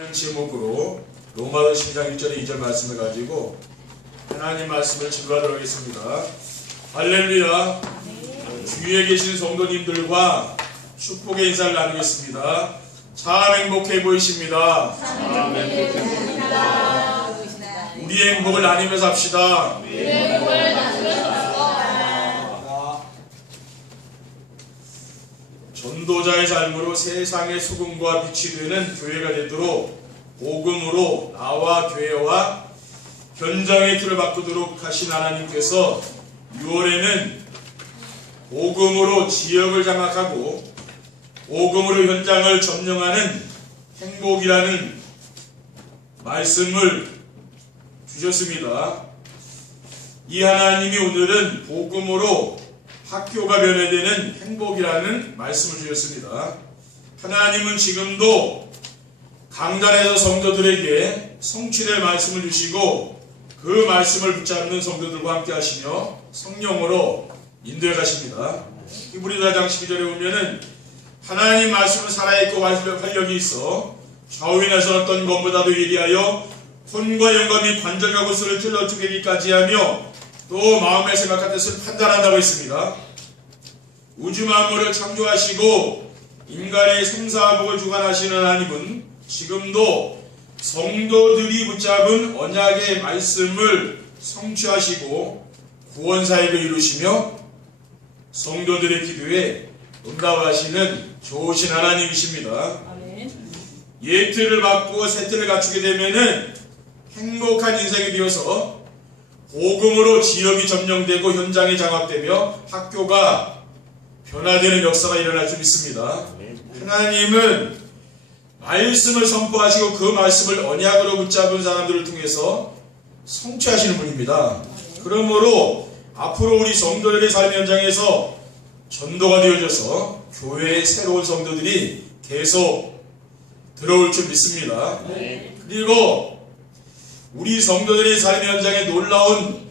제목으로 로마서 12장 1절에 2절 말씀을 가지고 하나님 말씀을 증거하도록 하겠습니다. 할렐루야. 주위에 계신 성도님들과 축복의 인사를 나누겠습니다. 참 행복해 보이십니다. 우리의 행복을 나누면서 합시다. 전도자의 삶으로 세상의 소금과 빛이 되는 교회가 되도록 복음으로 나와 교회와 현장의 틀을 바꾸도록 하신 하나님께서 6월에는 복음으로 지역을 장악하고 복음으로 현장을 점령하는 행복이라는 말씀을 주셨습니다. 이 하나님이 오늘은 복음으로 학교가 변화되는 행복이라는 말씀을 주셨습니다. 하나님은 지금도 강단에서 성도들에게 성취될 말씀을 주시고 그 말씀을 붙잡는 성도들과 함께 하시며 성령으로 인도해 가십니다. 히브리서 4장 12절에 보면은 하나님 말씀은 살아있고 활력이 있어 좌우인에서 어떤 것보다도 예리하여 혼과 영감이 관절과 구슬을 찔러 쪼개기까지 하며 또 마음의 생각과 뜻을 판단한다고 했습니다. 우주 만물을 창조하시고 인간의 생사복을 주관하시는 하나님은 지금도 성도들이 붙잡은 언약의 말씀을 성취하시고 구원사역을 이루시며 성도들의 기도에 응답하시는 좋으신 하나님이십니다. 옛 틀을 받고 새 틀을 갖추게 되면은 행복한 인생이 되어서 복음으로 지역이 점령되고 현장이 장악되며 학교가 변화되는 역사가 일어날 줄 믿습니다. 하나님은 말씀을 선포하시고 그 말씀을 언약으로 붙잡은 사람들을 통해서 성취하시는 분입니다. 그러므로 앞으로 우리 성도들의 삶 현장에서 전도가 되어져서 교회의 새로운 성도들이 계속 들어올 줄 믿습니다. 그리고 우리 성도들의 삶 현장에 놀라운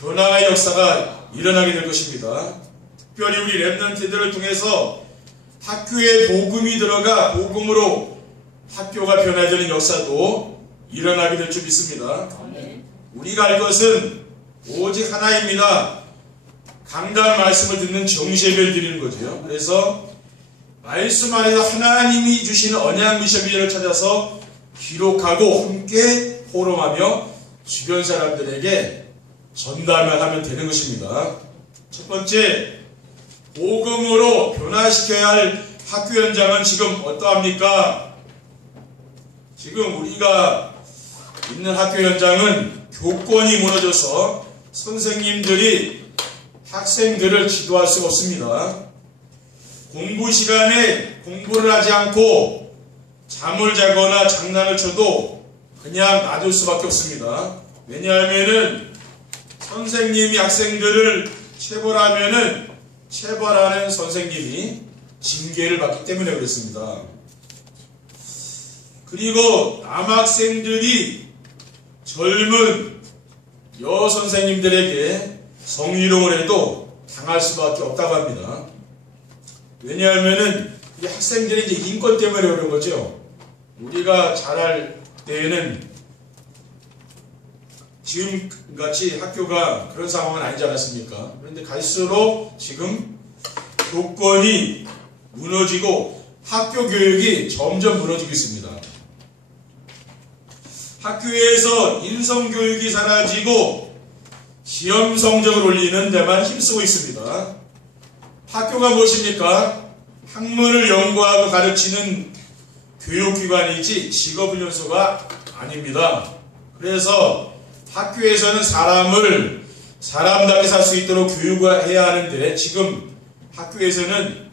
변화의 역사가 일어나게 될 것입니다. 특별히 우리 렘넌트들을 통해서 학교에 복음이 들어가 복음으로 학교가 변화되는 역사도 일어나게 될 줄 믿습니다. 우리가 할 것은 오직 하나입니다. 강단 말씀을 듣는 정시예배를 드리는 거죠. 그래서 말씀 안에서 하나님이 주시는 언약 미션 비전을 찾아서 기록하고 함께 포럼하며 주변 사람들에게 전달만 하면 되는 것입니다. 첫 번째, 복음으로 변화시켜야 할 학교 현장은 지금 어떠합니까? 지금 우리가 있는 학교 현장은 교권이 무너져서 선생님들이 학생들을 지도할 수가 없습니다. 공부 시간에 공부를 하지 않고 잠을 자거나 장난을 쳐도 그냥 놔둘 수밖에 없습니다. 왜냐하면은 선생님이 학생들을 체벌하면은 체벌하는 선생님이 징계를 받기 때문에 그렇습니다. 그리고 남학생들이 젊은 여선생님들에게 성희롱을 해도 당할 수밖에 없다고 합니다. 왜냐하면은 이 학생들이 이제 인권 때문에 그런 거죠. 우리가 잘할 때에는 지금같이 학교가 그런 상황은 아니지 않았습니까? 그런데 갈수록 지금 교권이 무너지고 학교 교육이 점점 무너지고 있습니다. 학교에서 인성교육이 사라지고 시험 성적을 올리는 데만 힘쓰고 있습니다. 학교가 무엇입니까? 학문을 연구하고 가르치는 교육기관이지 직업훈련소가 아닙니다. 그래서 학교에서는 사람을 사람답게 살 수 있도록 교육을 해야 하는데 지금 학교에서는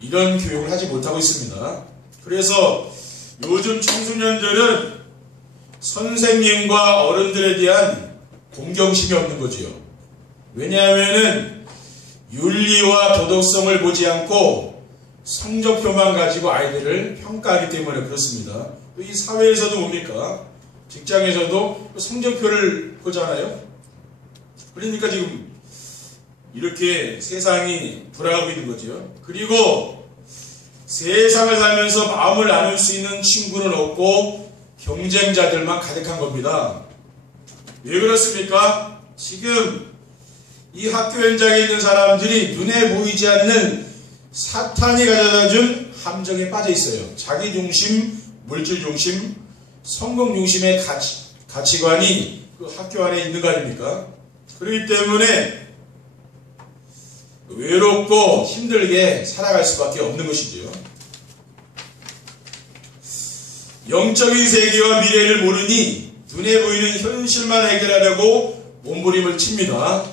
이런 교육을 하지 못하고 있습니다. 그래서 요즘 청소년들은 선생님과 어른들에 대한 공경심이 없는 거지요. 왜냐하면은 윤리와 도덕성을 보지 않고 성적표만 가지고 아이들을 평가하기 때문에 그렇습니다. 이 사회에서도 뭡니까? 직장에서도 성적표를 보잖아요. 그러니까 지금 이렇게 세상이 돌아가고 있는 거죠. 그리고 세상을 살면서 마음을 나눌 수 있는 친구는 없고 경쟁자들만 가득한 겁니다. 왜 그렇습니까? 지금 이 학교 현장에 있는 사람들이 눈에 보이지 않는 사탄이 가져다준 함정에 빠져 있어요. 자기 중심, 물질 중심, 성공 중심의 가치관이 그 학교 안에 있는 거 아닙니까? 그렇기 때문에 외롭고 힘들게 살아갈 수밖에 없는 것이지요. 영적인 세계와 미래를 모르니 눈에 보이는 현실만 해결하려고 몸부림을 칩니다.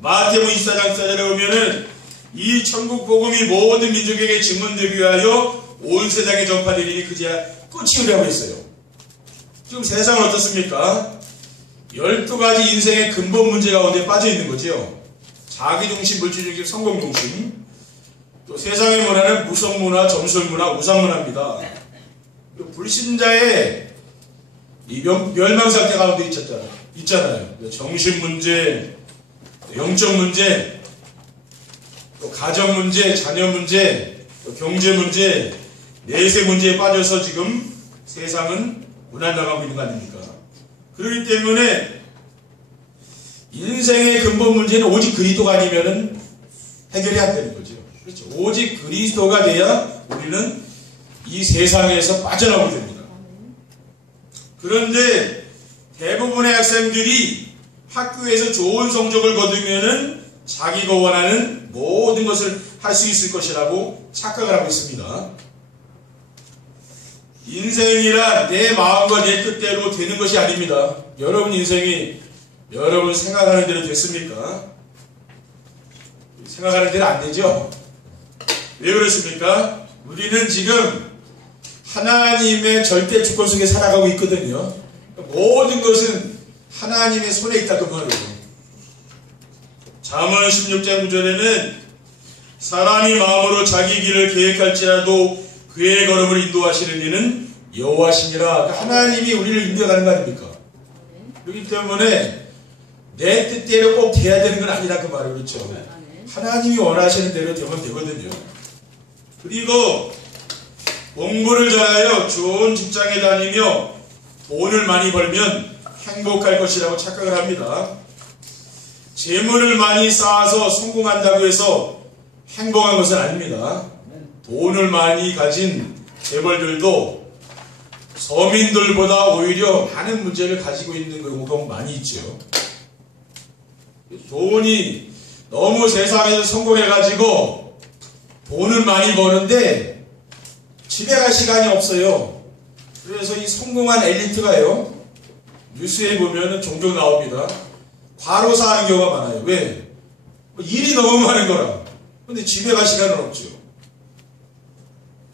마태복음 24장 4절에 보면은 이 천국 복음이 모든 민족에게 증언되기 위하여 온 세상에 전파되리니 그제야 끝이 오리라고 했어요. 지금 세상은 어떻습니까? 12가지 인생의 근본 문제 가운데 빠져 있는 거죠. 자기 중심, 물질 중심, 성공 중심. 또 세상의 문화는 무속 문화, 점술 문화, 우상 문화입니다. 불신자의 이 멸망 상태 가운데 있잖아요. 정신 문제, 영적 문제, 또 가정 문제, 자녀 문제, 또 경제 문제, 내세 문제에 빠져서 지금 세상은 무난나가고 있는 거 아닙니까? 그렇기 때문에 인생의 근본 문제는 오직 그리스도가 아니면은 해결이 안 되는 거죠. 그렇죠. 오직 그리스도가 돼야 우리는 이 세상에서 빠져나오게 됩니다. 그런데 대부분의 학생들이 학교에서 좋은 성적을 거두면은 자기가 원하는 모든 것을 할 수 있을 것이라고 착각을 하고 있습니다. 인생이란 내 마음과 내 뜻대로 되는 것이 아닙니다. 여러분 인생이 여러분 생각하는 대로 됐습니까? 생각하는 대로 안 되죠? 왜 그렇습니까? 우리는 지금 하나님의 절대 주권 속에 살아가고 있거든요. 모든 것은 하나님의 손에 있다 그 말이에요. 잠언 16장 9절에는 사람이 마음으로 자기 길을 계획할지라도 그의 걸음을 인도하시는 이는 여호와시니라. 그러니까 하나님이 우리를 인도해가는 거 아닙니까? 그렇기 때문에 내 뜻대로 꼭 돼야 되는 건 아니라 그 말이에요. 그렇죠? 하나님이 원하시는 대로 되면 되거든요. 그리고 공부를 잘하여 좋은 직장에 다니며 돈을 많이 벌면 행복할 것이라고 착각을 합니다. 재물을 많이 쌓아서 성공한다고 해서 행복한 것은 아닙니다. 돈을 많이 가진 재벌들도 서민들보다 오히려 많은 문제를 가지고 있는 경우가 많이 있죠. 돈이 너무 세상에서 성공해가지고 돈을 많이 버는데 집에 갈 시간이 없어요. 그래서 이 성공한 엘리트가요, 뉴스에 보면은 종종 나옵니다. 과로사 하는 경우가 많아요. 왜? 일이 너무 많은 거라. 근데 집에 갈 시간은 없죠.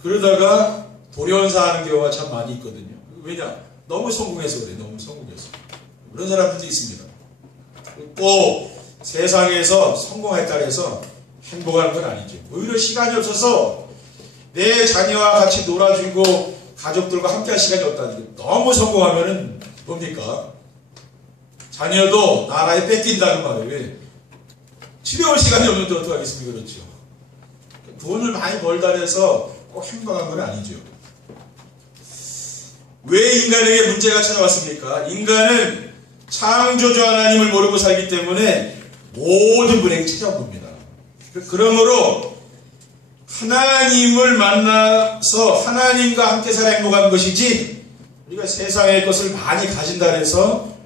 그러다가 돌연사 하는 경우가 참 많이 있거든요. 왜냐? 너무 성공해서 그래. 너무 성공해서. 그런 사람들도 있습니다. 꼭 세상에서 성공했다 해서 행복한 건 아니죠. 오히려 시간이 없어서 내 자녀와 같이 놀아주고 가족들과 함께 할 시간이 없다는 게, 너무 성공하면은 뭡니까? 자녀도 나라에 뺏긴다는 말이에요. 왜? 집에 올 시간이 없는데 어떡하겠습니까? 그렇죠. 돈을 많이 벌다 해서 꼭 행복한 건 아니죠. 왜 인간에게 문제가 찾아왔습니까? 인간은 창조주 하나님을 모르고 살기 때문에 모든 분에게 찾아온 겁니다. 그러므로 하나님을 만나서 하나님과 함께 살아 행복한 것이지, 우리가 세상의 것을 많이 가진다 해서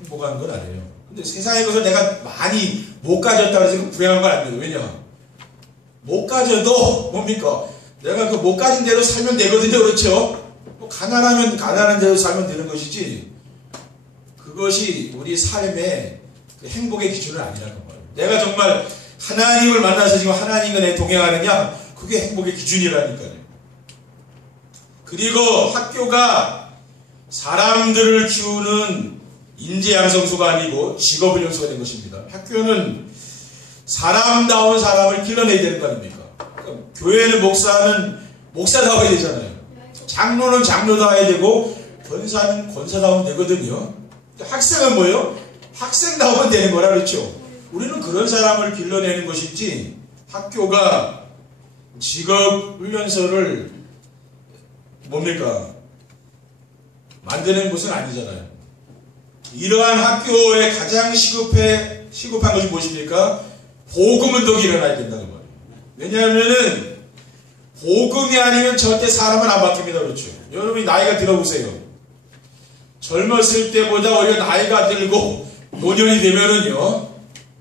행복한 건 아니에요. 근데 세상의 것을 내가 많이 못 가졌다고 해서 불행한 건 아니에요. 왜냐? 못 가져도 뭡니까? 내가 그 못 가진 대로 살면 되거든요. 그렇죠? 가난하면 가난한 대로 살면 되는 것이지, 그것이 우리 삶의 그 행복의 기준은 아니라는 거예요. 내가 정말 하나님을 만나서 지금 하나님과 내 동행하느냐, 그게 행복의 기준이라니까요. 그리고 학교가 사람들을 키우는 인재 양성소가 아니고 직업을 연수하는 것입니다. 학교는 사람다운 사람을 길러내야 되는 거 아닙니까? 그러니까 교회는 목사는 목사다워야 되잖아요. 장로는 장로다워야 되고 권사는 권사다우면 되거든요. 학생은 뭐예요? 학생다우면 되는 거라. 그렇죠? 우리는 그런 사람을 길러내는 것이지, 학교가 직업 훈련소를 뭡니까? 만드는 곳은 아니잖아요. 이러한 학교에 가장 시급한 것이 무엇입니까? 복음운동이 일어나야 된다는 거예요. 왜냐하면은 복음이 아니면 절대 사람은 안 바뀝니다. 그렇죠? 여러분이 나이가 들어보세요. 젊었을 때보다 오히려 나이가 들고 노년이 되면은요,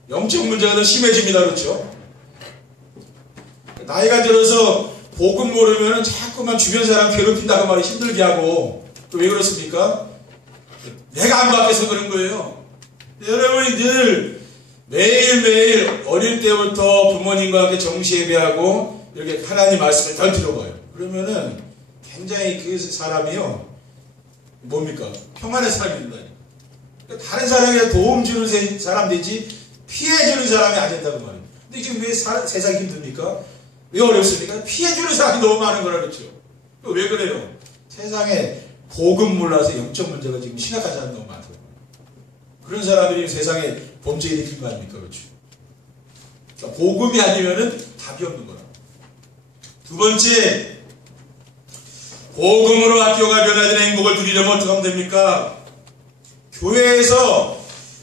영적 문제가 더 심해집니다. 그렇죠? 나이가 들어서 복음 모르면은 자꾸만 주변 사람 괴롭힌다고 말이 힘들게 하고, 또 왜 그렇습니까? 내가 안 바뀌어서 그런 거예요. 여러분이 늘 매일매일 어릴 때부터 부모님과 함께 정시예배하고 이렇게 하나님 말씀을 덜 들어봐요. 그러면은 굉장히 그 사람이요, 뭡니까? 평안의 사람이 된다니까. 다른 사람에게 도움 주는 사람 되지 피해 주는 사람이 안 된다고 말이에요. 근데 지금 왜 세상이 힘듭니까? 왜 어렵습니까? 피해 주는 사람이 너무 많은 거라 그렇죠. 왜 그래요? 세상에 복음 몰라서 영적 문제가 지금 심각한 사람이 너무 많다고. 그런 사람들이 세상에 범죄 일으킨 거 아닙니까? 그렇죠. 그러니까 복음이 아니면은 답이 없는 거라. 두 번째, 복음으로 학교가 변화되는 행복을 누리려면 어떻게 하면 됩니까? 교회에서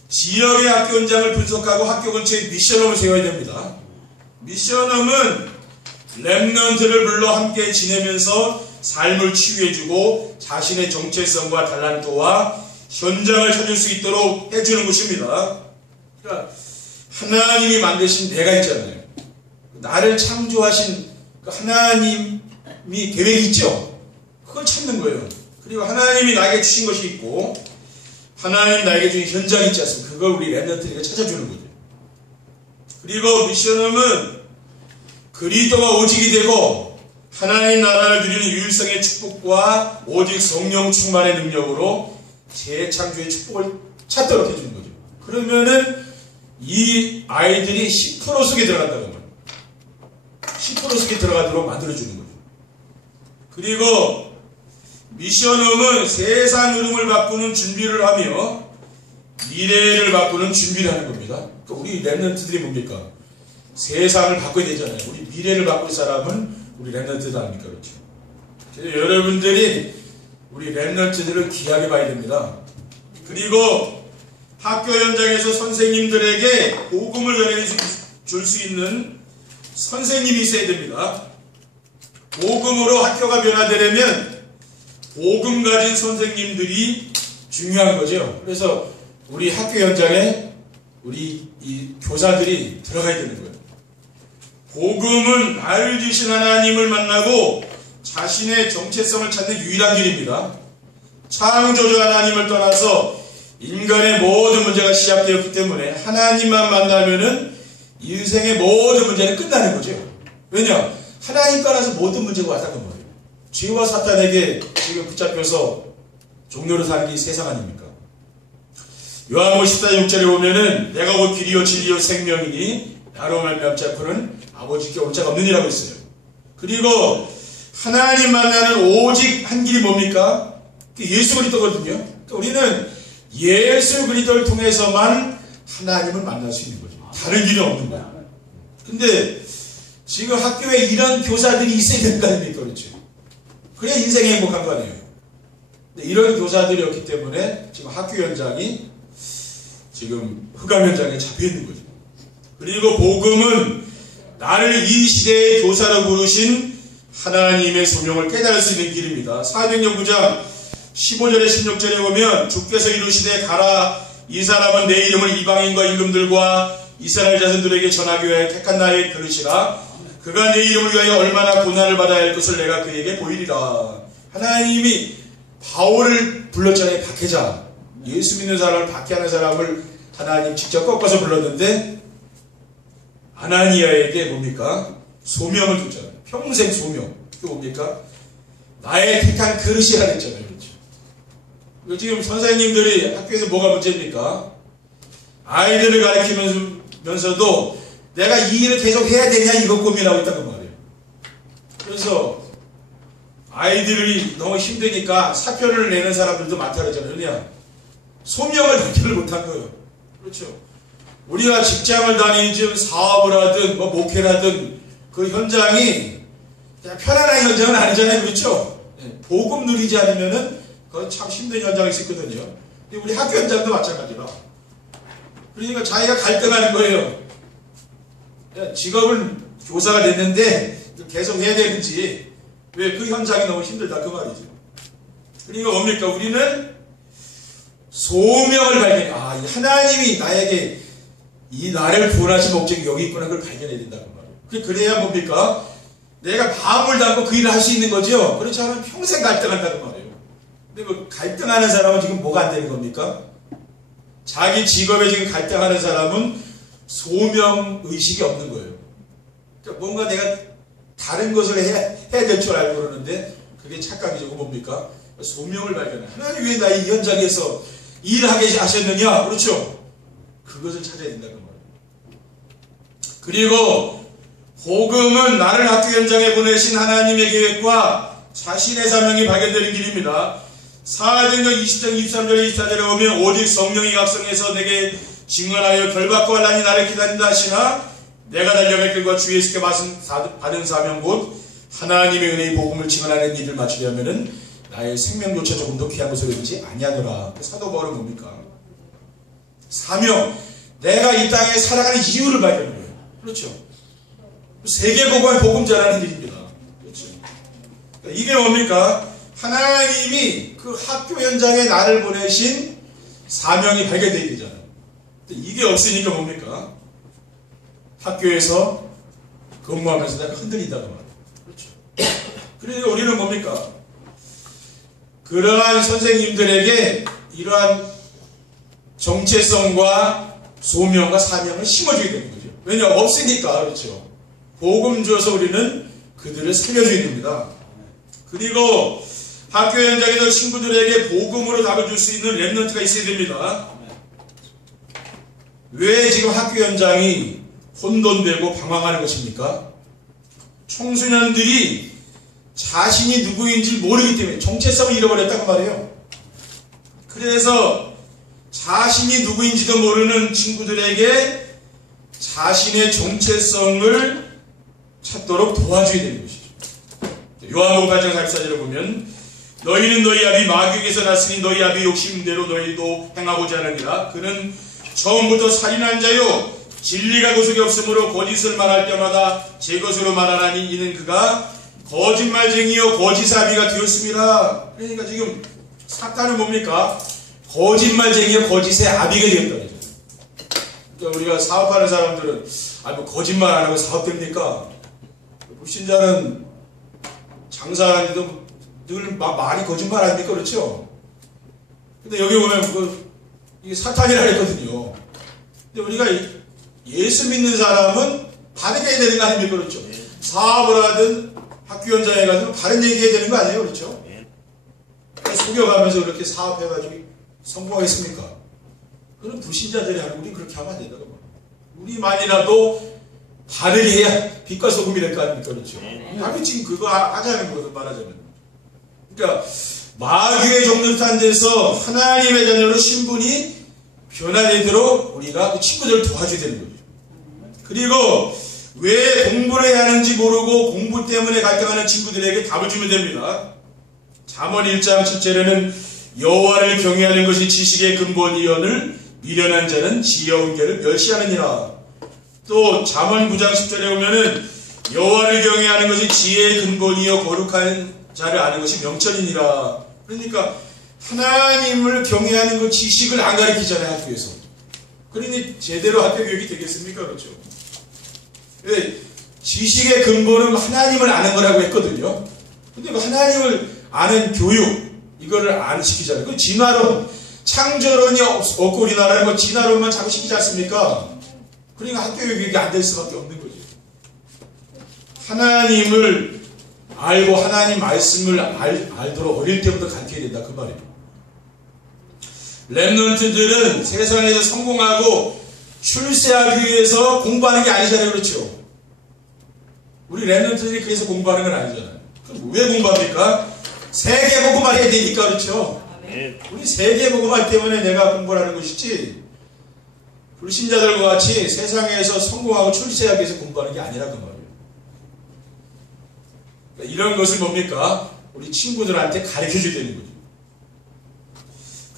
지역의 학교 현장을 분석하고 학교 근처에 미션홈을 세워야 됩니다. 미션홈은 렘넌트를 불러 함께 지내면서 삶을 치유해주고 자신의 정체성과 달란트와 현장을 찾을 수 있도록 해주는 것입니다. 그러니까 하나님이 만드신 내가 있잖아요. 나를 창조하신 그 하나님이 계획이 있죠. 그걸 찾는 거예요. 그리고 하나님이 나에게 주신 것이 있고 하나님이 나에게 주신 현장이 있지 않습니까? 그걸 우리 렘넌트에게 찾아주는 거죠. 그리고 미션홈은 그리스도가 오직이 되고 하나님 나라를 누리는 유일성의 축복과 오직 성령 충만의 능력으로 재창조의 축복을 찾도록 해주는 거죠. 그러면은 이 아이들이 10% 속에 들어간다는 거예요. 10% 속에 들어가도록 만들어주는 거죠. 그리고 미션홈은 세상 흐름을 바꾸는 준비를 하며 미래를 바꾸는 준비를 하는 겁니다. 그러니까 우리 렘넌트들이 뭡니까? 세상을 바꿔야 되잖아요. 우리 미래를 바꿀 사람은 우리 렘넌트들 아닙니까? 그렇죠. 그래서 여러분들이 우리 렘넌트들을 귀하게 봐야 됩니다. 그리고 학교 현장에서 선생님들에게 복음을 전해줄 수 있는 선생님이 있어야 됩니다. 복음으로 학교가 변화되려면 복음 가진 선생님들이 중요한 거죠. 그래서 우리 학교 현장에 우리 이 교사들이 들어가야 되는 거예요. 복음은 나를 주신 하나님을 만나고 자신의 정체성을 찾는 유일한 길입니다. 창조주 하나님을 떠나서 인간의 모든 문제가 시작되었기 때문에 하나님만 만나면은 인생의 모든 문제는 끝나는 거죠. 왜냐? 하나님 떠나서 모든 문제가 왔다는 거예요. 죄와 사탄에게 지금 붙잡혀서 종로로 사는 게 세상 아닙니까? 요한복음 14장 6절에 보면은 내가 곧 길이요 진리요 생명이니 나로 말미암지 않고는 아버지께 올 자가 없느니라고 했어요. 그리고 하나님 만나는 오직 한 길이 뭡니까? 예수 그리스도거든요. 그러니까 우리는 예수 그리스도를 통해서만 하나님을 만날 수 있는 거죠. 다른 길은 없는 거예요. 근데 지금 학교에 이런 교사들이 있어야 되는 거 아닙니까? 그렇죠. 그래야 인생이 행복한 거 아니에요. 근데 이런 교사들이 없기 때문에 지금 학교 현장이 지금 흑암 현장에 잡혀 있는 거죠. 그리고 복음은 나를 이 시대의 교사로 부르신 하나님의 소명을 깨달을 수 있는 길입니다. 사도행전 9장 15절에 16절에 보면 주께서 이루시되 가라 이 사람은 내 이름을 이방인과 임금들과 이스라엘 자손들에게 전하기 위하여 택한 나의 그릇이라 그가 내 이름을 위하여 얼마나 고난을 받아야 할 것을 내가 그에게 보이리라. 하나님이 바울을 불렀잖아요. 박해자. 예수 믿는 사람을 박해하는 사람을 하나님 직접 꺾어서 불렀는데 아나니아에게 뭡니까? 소명을 줬잖아요. 평생 소명. 그게 뭡니까? 나의 택한 그릇이라 했잖아요. 그렇죠? 지금 선생님들이 학교에서 뭐가 문제입니까? 아이들을 가르치면서도 내가 이 일을 계속 해야 되냐 이거 고민하고 있다는 말이에요. 그래서 아이들이 너무 힘드니까 사표를 내는 사람들도 많다 그러잖아요. 왜냐? 소명을 받지를 못한 거예요. 그렇죠? 우리가 직장을 다니든 사업을 하든 뭐 목회를 하든 그 현장이 그냥 편안한 현장은 아니잖아요. 그렇죠? 복음 누리지 않으면은 그건 참 힘든 현장이 있었거든요. 근데 우리 학교 현장도 마찬가지라. 그러니까 자기가 갈등하는 거예요. 직업을 교사가 됐는데 계속 해야 되는지, 왜 그 현장이 너무 힘들다 그 말이죠. 그러니까 뭡니까? 우리는 소명을 발견해. 아, 하나님이 나에게 이 나를 구원하신 목적이 여기 있구나. 그걸 발견해야 된다고 말이에요. 그래야 뭡니까? 내가 마음을 담고 그 일을 할 수 있는 거죠. 그렇지 않으면 평생 갈등한다고 말이에요. 근데 그 갈등하는 사람은 지금 뭐가 안 되는 겁니까? 자기 직업에 지금 갈등하는 사람은 소명의식이 없는 거예요. 그러니까 뭔가 내가 다른 것을 해야 될 줄 알고 그러는데 그게 착각이죠. 뭡니까? 소명을 발견해. 하나님 왜 나 이 현장에서 일하게 하셨느냐? 그렇죠? 그것을 찾아야 된다는 말이에요. 그리고 복음은 나를 학교 현장에 보내신 하나님의 계획과 자신의 사명이 발견되는 길입니다. 사도행전 20장 23절에 24절에 오면 오직 성령이 각성해서 내게 증언하여 결박과 환난이 나를 기다린다 하시나 내가 달려갈 길과 주 예수께 받은 사명 곧 하나님의 은혜의 복음을 증언하는 일을 마치려면은 나의 생명조차 조금도 귀한 것을 여기지 아니하노라. 사도 바울은 뭡니까? 사명, 내가 이 땅에 살아가는 이유를 발견하는 거예요. 그렇죠? 세계복음의 복음 전하는 일입니다. 그렇죠? 이게 뭡니까? 하나님이 그 학교 현장에 나를 보내신 사명이 발견되어야 되잖아요. 이게 없으니까 뭡니까? 학교에서 근무하면서 내가 흔들린다고 말이에요. 그렇죠? 그러니까 우리는 뭡니까? 그러한 선생님들에게 이러한 정체성과 소명과 사명을 심어줘야 되는 거죠. 왜냐하면 없으니까. 그렇죠? 복음 줘서 우리는 그들을 살려줘야 됩니다. 그리고 학교 현장에서 친구들에게 복음으로 답을 줄 수 있는 랩런트가 있어야 됩니다. 왜 지금 학교 현장이 혼돈되고 방황하는 것입니까? 청소년들이 자신이 누구인지 모르기 때문에 정체성을 잃어버렸다고 말해요. 그래서 자신이 누구인지도 모르는 친구들에게 자신의 정체성을 찾도록 도와줘야 되는 것이죠. 요한복음 8장 44절을 보면 너희는 너희 아비 마귀에게서 났으니 너희 아비 욕심대로 너희도 행하고자 하느니라. 그는 처음부터 살인한 자요 진리가 구속이 없으므로 거짓을 말할 때마다 제 것으로 말하나니 이는 그가 거짓말쟁이요 거짓아비가 되었습니다. 그러니까 지금 사탄은 뭡니까? 거짓말쟁이요 거짓의 아비가 되었다. 그러니까 우리가 사업하는 사람들은 뭐 거짓말 안 하고 사업됩니까? 불신자는 장사하는데도 늘 많이 거짓말 아닙니까? 그렇죠? 근데 여기 보면 이게 사탄이라 했거든요. 근데 우리가 예수 믿는 사람은 바르게 해야 되는 거 아닙니까? 그렇죠? 사업을 하든 학교 현장에 가서 바른 얘기 해야 되는 거 아니에요? 그렇죠? 속여가면서 그렇게 사업해가지고 성공하겠습니까? 그런 불신자들이 하는 우리 그렇게 하면 안 된다고 말이에요. 우리만이라도 바르게 해야 빛과 소금이 될 거 아닙니까? 그렇죠? 당연히 지금 그거 하자는 거거든, 말하자면. 그러니까 마귀의 종노릇한 데서 하나님의 자녀로 신분이 변화되도록 우리가 그 친구들을 도와줘야 되는 거죠. 그리고 왜 공부를 해야 하는지 모르고 공부 때문에 갈등하는 친구들에게 답을 주면 됩니다. 잠언 1장 7절에는 여호와를 경외하는 것이 지식의 근본이언을 미련한 자는 지혜로운 길을 멸시하느니라. 또 잠언 9장 10절에 보면은 여호와를 경외하는 것이 지혜의 근본이요 거룩한 자를 아는 것이 명철이니라. 그러니까 하나님을 경외하는 그 지식을 안 가르치잖아요, 학교에서. 그러니 제대로 학교 교육이 되겠습니까? 그렇죠? 지식의 근본은 하나님을 아는 거라고 했거든요. 근데 그 하나님을 아는 교육, 이거를 안 시키잖아요. 그 진화론, 창조론이 없고 우리나라는 뭐 진화론만 자꾸 시키지 않습니까? 그러니까 학교 교육이 안 될 수밖에 없는 거죠. 하나님을 알고 하나님 말씀을 알도록 어릴 때부터 가르쳐야 된다 그 말이에요. 랩런트들은 세상에서 성공하고 출세하기 위해서 공부하는 게 아니잖아요. 그렇죠? 우리 랩런트들이 그래서 공부하는 건 아니잖아요. 그럼 왜 공부합니까? 세계복음화 해야 되니까. 그렇죠? 우리 세계복음화 때문에 내가 공부를 하는 것이지 불신자들과 같이 세상에서 성공하고 출세하기 위해서 공부하는 게 아니라 그 말이에요. 그러니까 이런 것을 뭡니까? 우리 친구들한테 가르쳐줘야 되는 거죠.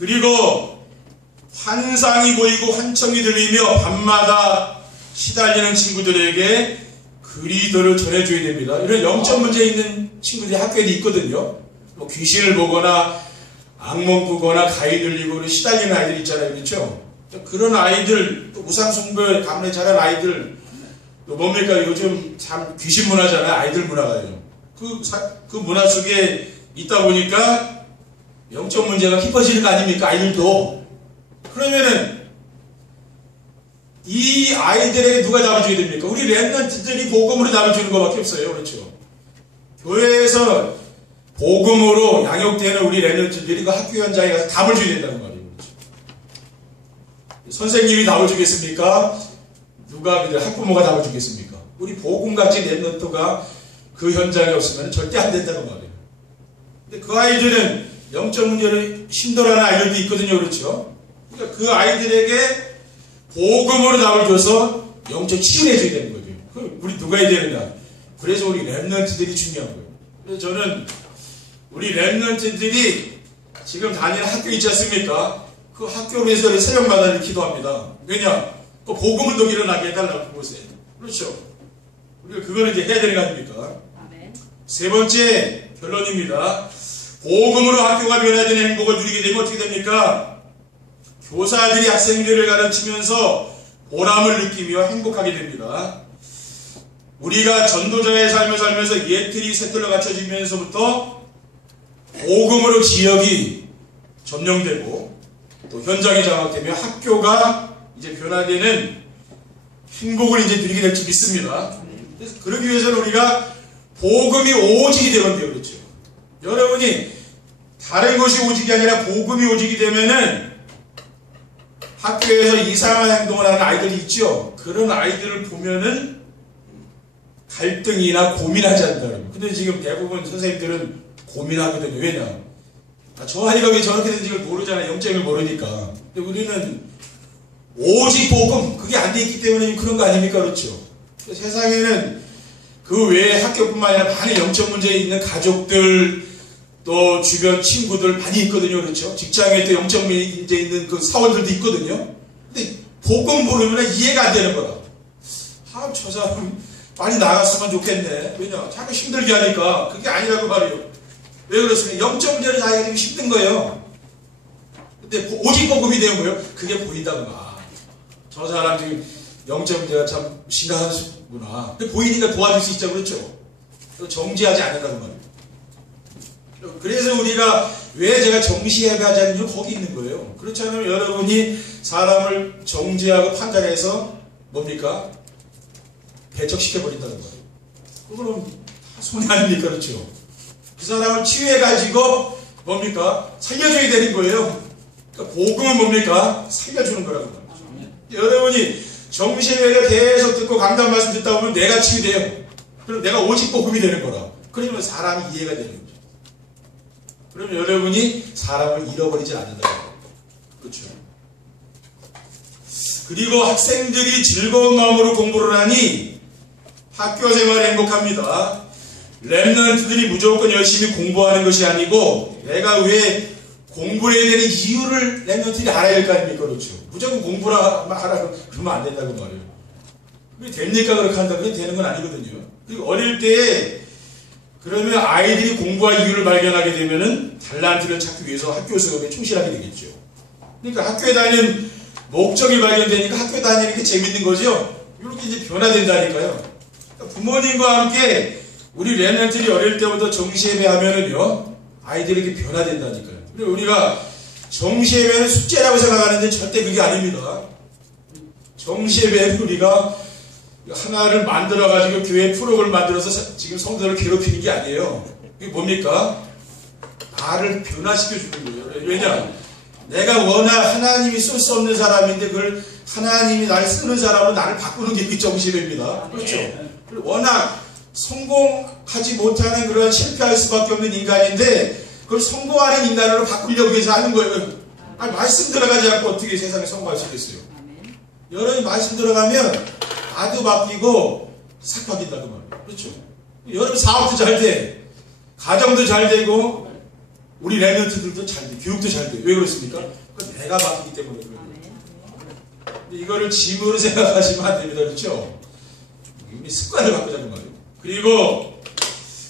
그리고 환상이 보이고 환청이 들리며 밤마다 시달리는 친구들에게 그리스도를 전해줘야 됩니다. 이런 영적 문제 있는 친구들이 학교에 있거든요. 뭐 귀신을 보거나 악몽 꾸거나 가위 들리고 시달리는 아이들 있잖아요. 그렇죠? 그런 아이들, 또 우상숭배에 감에 자란 아이들, 또 뭡니까? 요즘 참 귀신 문화잖아요. 아이들 문화가요. 그 문화 속에 있다 보니까 영적 문제가 깊어지는 거 아닙니까? 아이들도. 그러면은 이 아이들에게 누가 답을 줘야 됩니까? 우리 렘넌트들이 복음으로 답을 주는 것밖에 없어요. 그렇죠? 교회에서 복음으로 양육되는 우리 렘넌트들이 그 학교 현장에 가서 답을 줘야 된다는 말이에요. 그렇죠? 선생님이 답을 주겠습니까? 누가 학부모가 답을 주겠습니까? 우리 복음같이 렘넌트가 그 현장에 없으면 절대 안 된다는 말이에요. 근데 그 아이들은 영적 문제를 힘들어하는 아이들도 있거든요. 그렇죠? 그러니까 그 아이들에게 복음으로 답을 줘서 영적 치유를 해줘야 되는 거죠. 우리 누가 해야 되느냐? 그래서 우리 렘넌트들이 중요한 거예요. 그래서 저는 우리 렘넌트들이 지금 다니는 학교 있지 않습니까? 그 학교로 해서 새벽마다 기도합니다. 왜냐? 또 복음운동 일어나게 해달라고 그곳에. 그렇죠? 우리가 그거는 이제 해야 되는 거 아닙니까? 세 번째 결론입니다. 복음으로 학교가 변화되는 행복을 누리게 되면 어떻게 됩니까? 교사들이 학생들을 가르치면서 보람을 느끼며 행복하게 됩니다. 우리가 전도자의 삶을 살면서 예틀이 셋들로 갖춰지면서부터 복음으로 지역이 점령되고 또 현장이 장악되며 학교가 이제 변화되는 행복을 이제 누리게 될지 믿습니다. 그래서 그러기 위해서는 우리가 복음이 오직이 되면 돼요. 그렇죠? 여러분이 다른 것이 오직이 아니라 복음이 오직이 되면은 학교에서 이상한 행동을 하는 아이들이 있죠. 그런 아이들을 보면은 갈등이나 고민하지 않는다. 근데 지금 대부분 선생님들은 고민하거든요. 왜냐? 저 아이가 왜 저렇게 된지를 모르잖아요. 영적을 모르니까. 근데 우리는 오직 복음, 그게 안 돼 있기 때문에 그런 거 아닙니까? 그렇죠? 세상에는 그 외에 학교뿐만 아니라 많은 영적 문제에 있는 가족들, 또 주변 친구들 많이 있거든요. 그렇죠? 직장에 또 영적 문제 있는 그 사원들도 있거든요. 근데 복음 모르면 이해가 안 되는 거라. 아, 저 사람 많이 나갔으면 좋겠네. 왜냐? 자꾸 힘들게 하니까. 그게 아니라고 말이에요. 왜 그렇습니까? 영적 문제를 자기가 지금 힘든 거예요. 근데 오직 복음이 되면 뭐예요? 그게 보인다는 거야. 저 사람 지금 영적 문제가 참 심각하구나. 근데 보이니까 도와줄 수 있죠. 그렇죠? 정지하지 않는다는 말이에요. 그래서 우리가 왜 제가 정시 예배하자는 이유는 거기 있는 거예요. 그렇지 않으면 여러분이 사람을 정지하고 판단해서 뭡니까? 배척시켜버린다는 거예요. 그거는 손해 아닙니까? 그렇죠? 그 사람을 치유해가지고 뭡니까? 살려줘야 되는 거예요. 그러니까 복음은 뭡니까? 살려주는 거라고 말이죠. 여러분이 정시예배를 계속 듣고 강단 말씀 듣다 보면 내가 치유돼요. 그럼 내가 오직 복음이 되는 거라. 그러면 사람이 이해가 되는 거죠. 그러면 여러분이 사람을 잃어버리지 않는다는 거예요. 그렇죠? 그리고 학생들이 즐거운 마음으로 공부를 하니 학교 생활이 행복합니다. 렘넌트들이 무조건 열심히 공부하는 것이 아니고 내가 왜 공부를 해야 되는 이유를 렘넌트들이 알아야 될 거 아닙니까? 그렇죠? 무조건 공부를 하라고 그러면 안 된다고 말이에요. 그게 됩니까? 그렇게 한다고 그게 되는 건 아니거든요. 그리고 어릴 때 그러면 아이들이 공부할 이유를 발견하게 되면은 달란트를 찾기 위해서 학교 수업에 충실하게 되겠죠. 그러니까 학교에 다니는 목적이 발견되니까 학교에 다니는 게 재밌는 거죠. 이렇게 이제 변화된다니까요. 그러니까 부모님과 함께 우리 렘넌트들이 어릴 때부터 정시예배하면은요 아이들에게 변화된다니까요. 그리고 우리가 정시예배는 숙제라고 생각하는데 절대 그게 아닙니다. 정시예배는 우리가 하나를 만들어가지고 교회 프로그램을 만들어서 지금 성도들을 괴롭히는 게 아니에요. 이게 뭡니까? 나를 변화시켜주는 거예요. 왜냐? 내가 워낙 하나님이 쓸 수 없는 사람인데 그걸 하나님이 나를 쓰는 사람으로 나를 바꾸는 게 정시예배입니다. 그렇죠? 워낙 성공하지 못하는 그런 실패할 수밖에 없는 인간인데 그걸 성공하는 인간으로 바꾸려고 해서 하는 거예요. 아니, 말씀 들어가지 않고 어떻게 세상에 성공할 수 있겠어요? 여러분이 말씀 들어가면 나도 바뀌고 싹 바뀐다고 말이에요. 그렇죠? 여러분 사업도 잘 돼. 가정도 잘 되고 우리 랩런트들도 잘 돼. 교육도 잘 돼. 왜 그렇습니까? 그건 내가 바뀌기 때문에 그래요. 이거를 짐으로 생각하시면 안 됩니다. 그렇죠? 이미 습관을 바꾸자는 말이에요. 그리고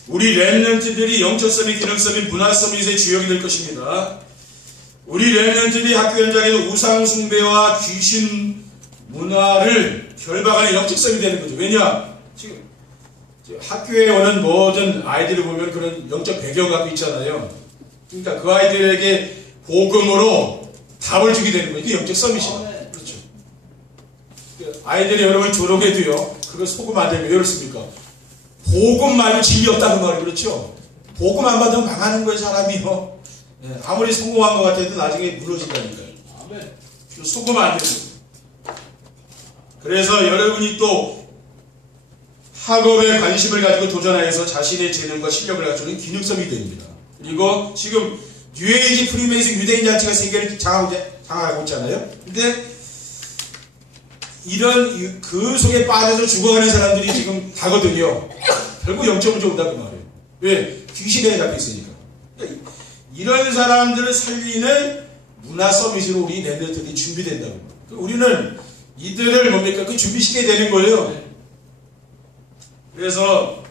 우리 랩런트들이 영적 서밋, 기능 서밋, 문화 서밋의 주역이 될 것입니다. 우리 랩런트들이 학교 현장에서 우상 숭배와 귀신 문화를 결박하는 영적 서밋이 되는 거죠. 왜냐? 지금 학교에 오는 모든 아이들을 보면 그런 영적 배경을 갖고 있잖아요. 그러니까 그 아이들에게 복음으로 답을 주게 되는 거예요. 이게 영적 서밋이에요. 그렇죠. 아이들이 여러분 졸업해도요, 그거 속으면 안 되면 왜 그렇습니까? 복음 말고 진리 없다는 말이에요. 그렇죠? 복음 안 받으면 망하는 거예요, 사람이요. 아무리 성공한 것 같아도 나중에 무너진다니까요. 속으면 안 돼요. 그래서 여러분이 또 학업에 관심을 가지고 도전하여서 자신의 재능과 실력을 갖추는 기능성이 됩니다. 그리고 지금 뉴에이지 프리메이슨 유대인 단체가 세계를 장악하고 있잖아요. 근데 이런 그 속에 빠져서 죽어가는 사람들이 지금 다거든요. 결국 0.5조 온다고 말이에요. 왜? 귀신에 잡혀 있으니까. 그러니까 이런 사람들을 살리는 문화 서밋으로 우리 랩런트들이 준비된다고. 우리는 이들을 뭡니까? 그 준비시켜야 되는 거예요. 그래서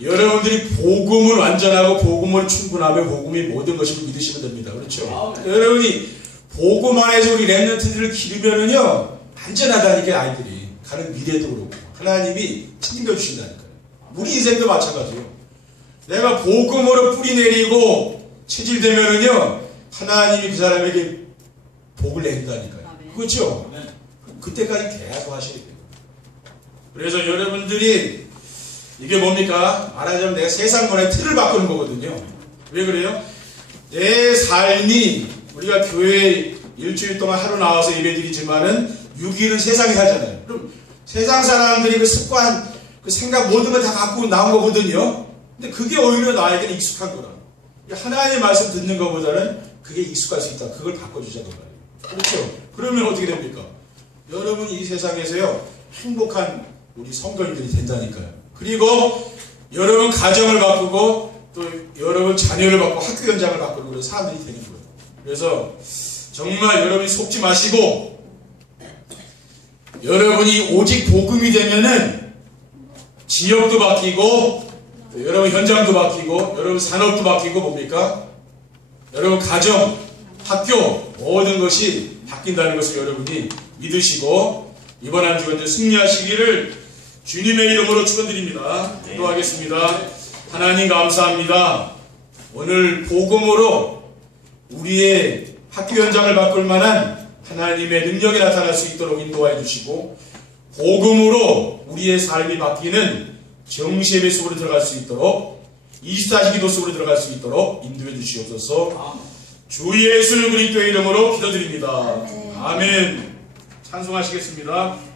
여러분들이 복음을 완전하고 복음을 충분하며 복음이 모든 것을 믿으시면 됩니다. 그렇죠? 여러분이 복음 안에서 우리 랩런트들을 기르면은요, 안전하다니까 아이들이 가는 미래도 그렇고 하나님이 책임져 주신다니까요. 우리 인생도 마찬가지예요. 내가 복음으로 뿌리 내리고 체질되면은요, 하나님이 그 사람에게 복을 내린다니까요. 그렇죠? 그때까지 계속 하셔야 돼요. 그래서 여러분들이 이게 뭡니까? 말하자면 내가 세상 문화의 틀을 바꾸는 거거든요. 왜 그래요? 내 삶이 우리가 교회에 일주일 동안 하루 나와서 예배드리지만은 6일은 세상에 살잖아요. 그럼 세상 사람들이 그 습관, 그 생각 모든 걸 다 갖고 나온 거거든요. 근데 그게 오히려 나에게는 익숙한 거라. 하나님의 말씀 듣는 것보다는 그게 익숙할 수 있다. 그걸 바꿔주자는 말이에요. 그렇죠? 그러면 어떻게 됩니까? 여러분이 이 세상에서요, 행복한 우리 성도님들이 된다니까요. 그리고 여러분 가정을 바꾸고 또 여러분 자녀를 바꾸고 학교 현장을 바꾸는 그런 사람들이 되는 거예요. 그래서 정말 여러분이 속지 마시고 여러분이 오직 복음이 되면은 지역도 바뀌고 여러분 현장도 바뀌고 여러분 산업도 바뀌고 뭡니까? 여러분 가정, 학교 모든 것이 바뀐다는 것을 여러분이 믿으시고 이번 한 주간 승리하시기를 주님의 이름으로 축원드립니다. 기도하겠습니다. 하나님 감사합니다. 오늘 복음으로 우리의 학교 현장을 바꿀 만한 하나님의 능력이 나타날 수 있도록 인도해 주시고 복음으로 우리의 삶이 바뀌는 정시예배 속으로 들어갈 수 있도록 24시 기도 속으로 들어갈 수 있도록 인도해 주시옵소서. 주 예수 그리스도의 이름으로 기도드립니다. 아멘. 찬송하시겠습니다.